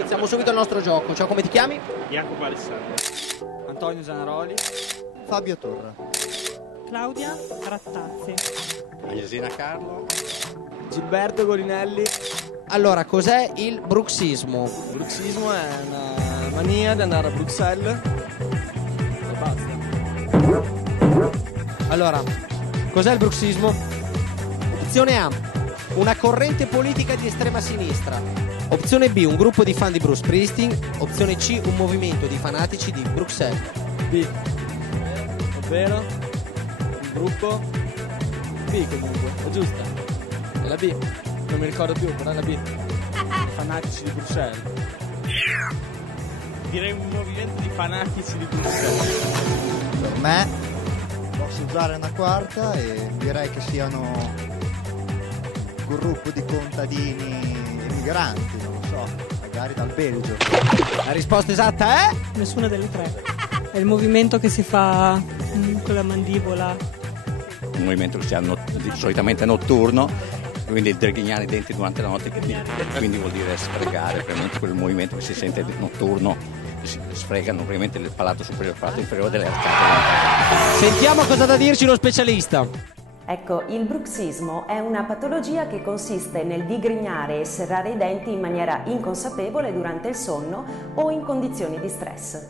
iniziamo subito il nostro gioco. Ciao, come ti chiami? Jacopo Alessandro. Antonio Zanaroli. Fabio Torra. Claudia Rattazzi. Agnesina Carlo. Gilberto Golinelli. Allora, cos'è il bruxismo? Il bruxismo è una mania di andare a Bruxelles e basta. Allora, cos'è il bruxismo? Opzione A, una corrente politica di estrema sinistra. Opzione B, un gruppo di fan di Bruce Springsteen. Opzione C, un movimento di fanatici di Bruxelles. B. Ovvero il gruppo B, comunque, è giusta. È la B. Non mi ricordo più, però è la B. Fanatici di Bruxelles. Direi un movimento di fanatici di Bruxelles. Per me posso usare una quarta e direi che siano un gruppo di contadini emigranti, non lo so, magari dal Belgio. La risposta esatta è? Nessuna delle tre. È il movimento che si fa con la mandibola. Un movimento che si ha solitamente notturno, quindi derghignare i denti durante la notte, quindi vuol dire sfregare, praticamente quel movimento che si sente notturno, si sfregano praticamente il palato superiore e il palato inferiore delle arcate. Sentiamo cosa ha da dirci lo specialista. Ecco, il bruxismo è una patologia che consiste nel digrignare e serrare i denti in maniera inconsapevole durante il sonno o in condizioni di stress.